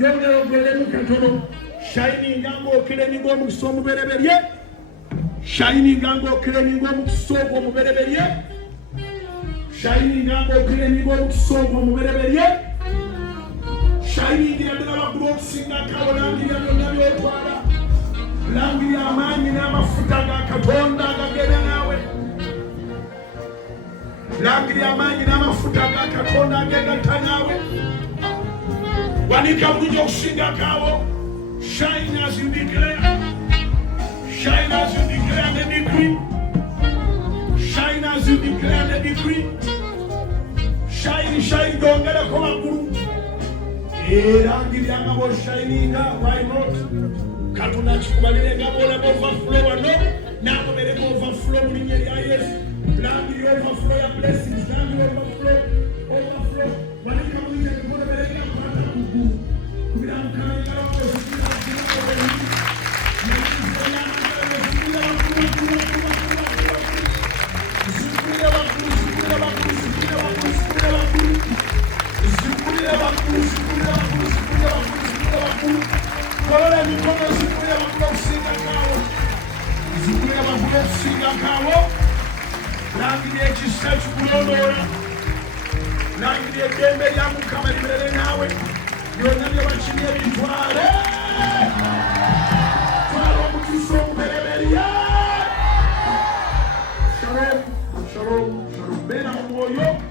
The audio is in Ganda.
yongera ogwelemu katono shininga ng'okireninga omukisa omubereberye shininga ng'okireninga omukisa ogwo omubereberye shininga ng'okireninga omukisa ogwo omubereberye shiningira ddala waggulu okusinga kawo langirira byonna byotwala langirira amaanyi n'amafuta ga katonda agagenda naawe langirira amaanyi n'amafuta ga katonda agegatta naawe wanika bulungi okusinga kawo shine as you declare shine as you declare the decree shine as you declare the decree shine gongereko waggulu erangirira nga bwoshininga why not katonda kikubalire nga bwolaba overflow wano nagobereko overflow mu linnya lya yesu langirira overflow ya blessings langirira overflow wanika bulungi akuboleberenga kwata kuggulu kubira mukanga Kola mikono zikulia bakula kusinga kawo zikulia bakula kusinga kawo langirira ekisa kikulondoola langirira eddembe lya Mukama libeere naawe byonna byebakimye bitwale twala omukisa omubereberye shalom beera mu mwoyo